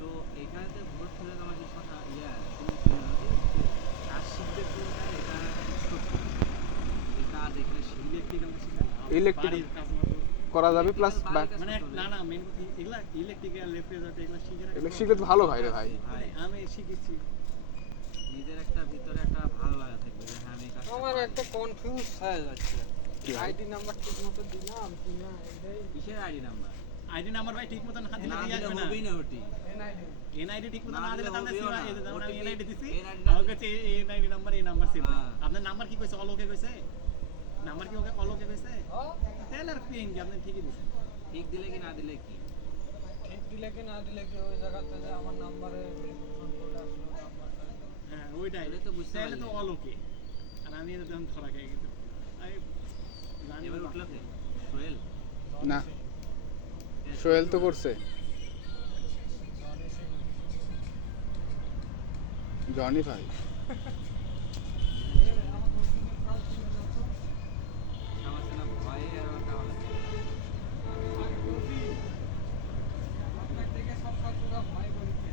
তো এখানেতে ভোট ছিল তোমার যে শোনা কাজ শিখতে কাজ এখানে শিখলে ইলেকট্রিক করা যাবে প্লাস মানে না না মেন এগুলা ইলেকট্রিক্যাল রেফ্রিজারেটর এগুলা শিখে এগুলো। শিখলে তো ভালো ভাই রে ভাই। আমি শিখেছি। নিজের একটা ভিতরে একটা ভালো লাগা থাকবে যে হ্যাঁ আমি এই কাজটা আমার একটা কনফিউজ হয়ে যাচ্ছে। আইডি নাম্বার ঠিক মতো দিলাম কি না এটাই কিসের আইডি নাম্বার আইডি নাম্বার ভাই ঠিক মতো না দিলে দিয়ে আসবে না। হবেই না ওটি। এনআইডি এনআইডি ঠিক মতো না দিলে তাহলে সিমা এনআইডি দিছি। আমার কাছে এনআইডি নাম্বার এই নাম্বার হ্যাঁ। আপনার নাম্বার কি কইছে? অলোকে কইছে? নাম্বার কি ওকে অলোকে কইছে? তাহলে আর পেইন কি? আপনি ঠিকই দিছেন। ঠিক দিলে কি না দিলে কি? ঠিক দিলে কি না দিলে কি ওই জায়গাতে যে আমার নাম্বারে ভেরিফিকেশন করে আসলো নাম্বারটা? হ্যাঁ ওইটাই। তাহলে তো বুঝতে তাহলে তো। অলোকে আর আমি এটা তখন ধরা খেয়ে গেছি আমি জানি এবার না। উঠল কে? সোহেল? না। সোহেল তো করছে। জনি ভাই আমার সেনা ভয়ে আর ওটা হলো আপনার থেকে সব ছাত্ররা ভয় করেছে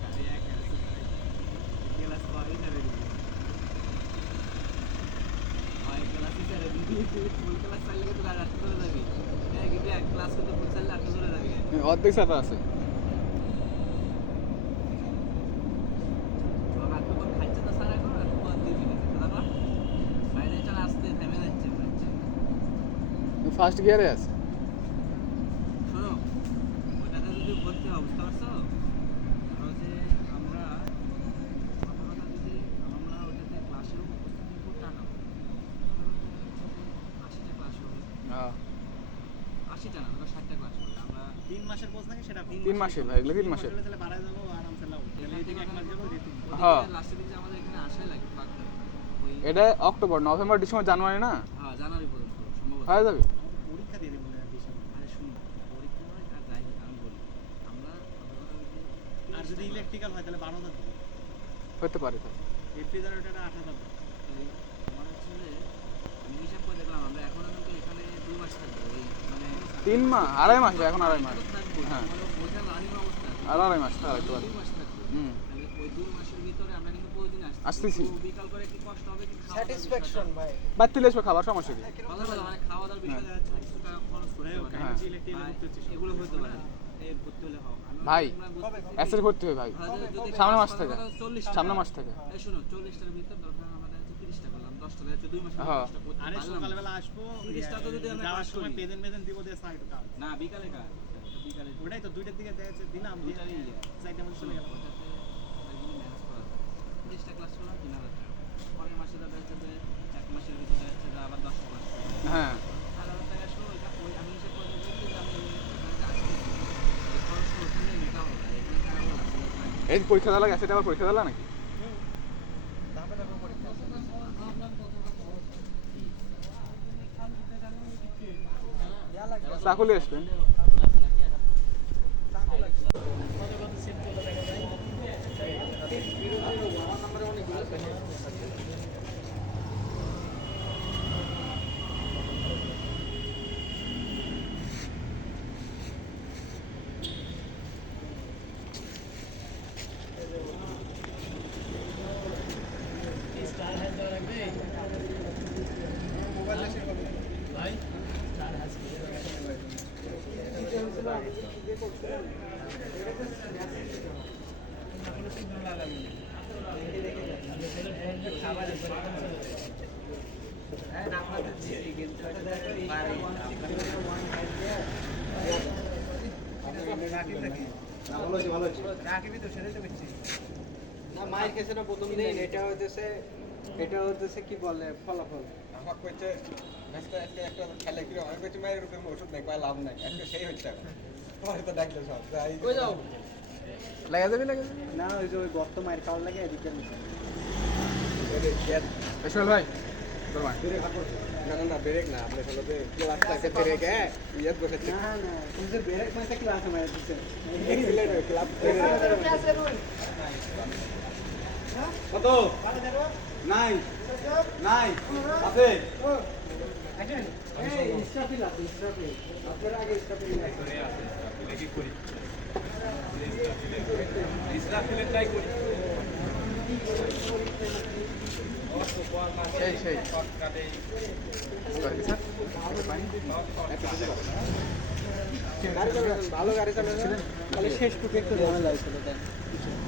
খালি এক আছে ক্লাস ভয় না রে ভয় ক্লাস ইসারে দিদি ফুল ক্লাস চাইলে তো আর আসতে চলে যাবি এই কিন্তু এক ক্লাস করতে ফুল চাইলে আসতে চলে যাবি অর্ধেক সাথে আছে আর তো খাইছে তো সারা করে আর পর দিবি না দাদা বাইরে চলে আসতে থেমে যাচ্ছে মনে হচ্ছে ফার্স্ট গিয়ারে আছে। শোনো ওটাতে যদি ভর্তি বুঝতে পারছ ধরো যে আমরা কথা কথা যদি আমরা ওটাতে ক্লাসের উপস্থিতি করতে না আশিটা ক্লাস হবে হ্যাঁ আশিটা না ধরো ষাটটা ক্লাস হবে আমরা তিন মাসের কোর্স নাকি সেটা তিন মাসের ভাই এগুলো তিন মাসের তাহলে বাড়ায় যাব আরামসে লাভ এই থেকে এক মাস যাব এই তিন মাস। হ্যাঁ। লাস্টের দিকে আমাদের এখানে আসাই লাগে এটা অক্টোবর নভেম্বর ডিসেম্বর জানুয়ারি না? হ্যাঁ জানুয়ারি পর্যন্ত সম্ভবত। হয়ে যাবে। পরীক্ষা দিয়ে দেবো আরে শুনুন পরীক্ষা হয় আর যাই আমি বলি। আমরা কথা কথা ওই যে আর যদি ইলেকট্রিক্যাল হয় তাহলে বারো হাজার হতে পারে তাই। রেফ্রিজারেটর আট হাজার হচ্ছে যে আমি হিসাব করে দেখলাম আমরা এখন মানে তিন মাস আড়াই মাস এখন আড়াই মাস। হ্যাঁ। আর আড়াই মাস হুম। আসতেছি। স্যাটিসফ্যাকশন বিষয়টা- ভাই খাবার সমস্যা কি? হ্যাঁ, ভাই, অ্যাসের ভর্তি হবে ভাই। পাঁচ মাস থেকে। সামনের মাস থেকে। এই চল্লিশটার ভিতর দরকার হ্যাঁ। আরে সকালবেলা আসব যদি আমরা যাওয়ার সময় দিব না বিকালে কাজ বিকালে ওটাই তো দুইটার দিকে দেখেছে দিলাম দুইটারই ইয়ে। মধ্যে চলে গেল ওটাতে ম্যানেজ করা যায়। তিরিশটা ক্লাস করলাম তিন হাজার টাকা। পরের মাসে দেখা যাচ্ছে এক মাসের ভিতরে আবার ক্লাস হ্যাঁ। এই পরীক্ষা দেওয়া লাগে সেটা আবার পরীক্ষা দেওয়া নাকি ধাপে ধাপে পরীক্ষা আছে ইয়া লাগবে চাকুলি আসবেন চাকু লাগবে কত কত সেট করতে দেখা যায় আমার নাম্বারে অনেকগুলো আছে স্টার হ্যাজ দেওয়া লাগবে মোবাইল আছে ভাই স্টার হ্যাজ না এটা কি বলে ফলাফল একটা খেলে কি ওষুধ লাভ নাই সেই হচ্ছে তোমার সব লাগা না ওই যে ওই গর্ত মায়ের খাওয়ার লাগে, এদিকে সোহেল ভাই তোর ভাই না না না ব্রেক না আমরা হলো যে ক্লাসটা কে ব্রেক হ্যাঁ ইয়াত বসেছি না না তুমি যে ব্রেক মাইতে ক্লাসে মায়ের দিছে এক্সিলেন্ট ক্লাব কত নাই নাই আছে ইসরাফিল আছে ইসরাফিল আপনার আগে ইসরাফিল নাই ইসরাফিলের ট্রাই করি সেই সেই সরি স্যার পাইনি ভালো গাড়ি চালাচ্ছিলেন খালি শেষ টুকু একটু ঝামেলা হয়েছিল দেখ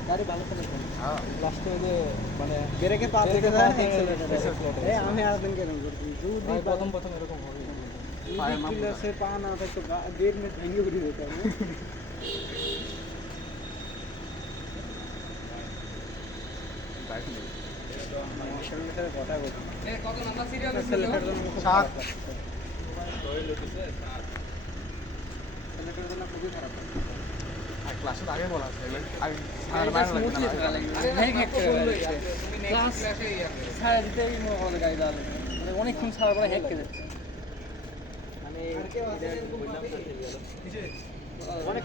গাড়ি ভালো চালাচ্ছে হ্যাঁ লাস্টে যে মানে ব্রেকে পা ব্রেকে দিতে পা যায় accelerator এই আমি আর দিন কেন করছি যদি ভাই প্রথম প্রথম এরকম হবে পায়ের মাপ যদি সে পা না থাকতো দেড় মিনিট ভেঙে উঠে যেত আর ক্লাসের আগে বলা আছে আগে স্যার হ্যাঁ হ্যাঁ ক্লাস ছাড়া দিতেই মনে হয় গাড়ি দাঁড়ালে মানে অনেকক্ষণ ছাড়া পরে হ্যাক করে যাচ্ছে মানে অনেক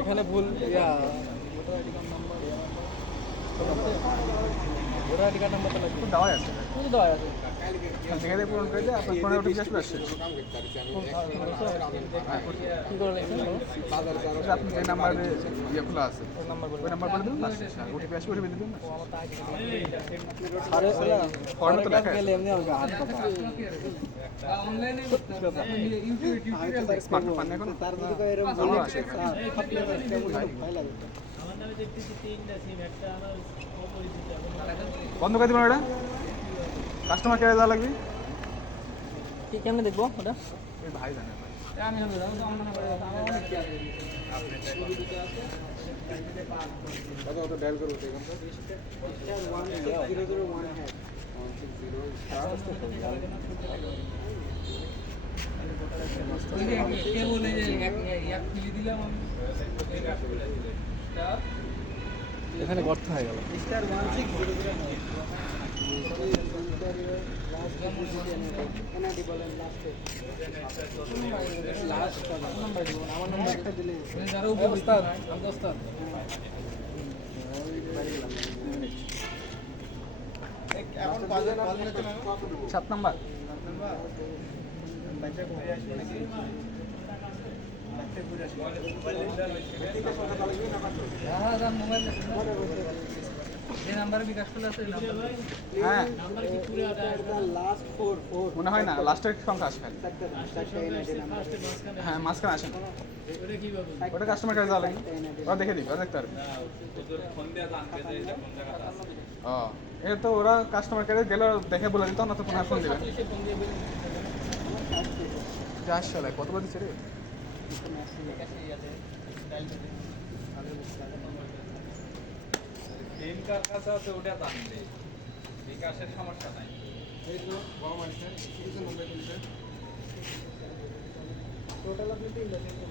এখানে ভুল voter ID card number. Voter ID card নাম্বারটা লাগবে। একটু আছে। দেওয়া আছে। দিয়ে পূরণ করে দিয়ে আপনার ফোনে ওটিপি আসবে আসছে করে আপনি যে নাম্বারে ইয়ে বন্ধ করে দিবেন ওটা কাস্টমার কেয়ারে যাওয়া লাগবে। কি কেমনে দেখব ওটা? এই ভাই জানে। ভাই আমি হবে জানো তো আমার নাম্বার আমার অনেক কি আছে কত কত ডায়াল করব দেখুন তো ওয়ান জিরো জিরো ওয়ান হ্যাঁ ওয়ান সিক্স জিরো কে বলে যে এক ফিলি দিলাম আমি? এখানে গর্ত হয়ে গেল। Star one six zero zero NID বলেন লাস্টে লাস্ট নাম্বার দিব আমার নাম্বার একটা দিলে যারা উপর ওস্তাদ আমি ওস্তাদ এখন বাজে না সাত নাম্বার। হ্যাঁ যার মোবাইল মনে হয় না লাস্টের সংখ্যা আসে খালি চারটা চারটা এনআইডি নাম্বার হ্যাঁ মাঝখানে ওটা কাস্টমার ওরা দেখে ও তো ওরা কাস্টমার কেয়ারে গেলে দেখে বলে দিত, না তো ফোন ফোন দিবে। আসছে কতবার দিচ্ছে রে? তিন কার কাছে আছে ওটা জানবে বিকাশের সমস্যা নাই। টোটাল আপনি তিনটা তিনটে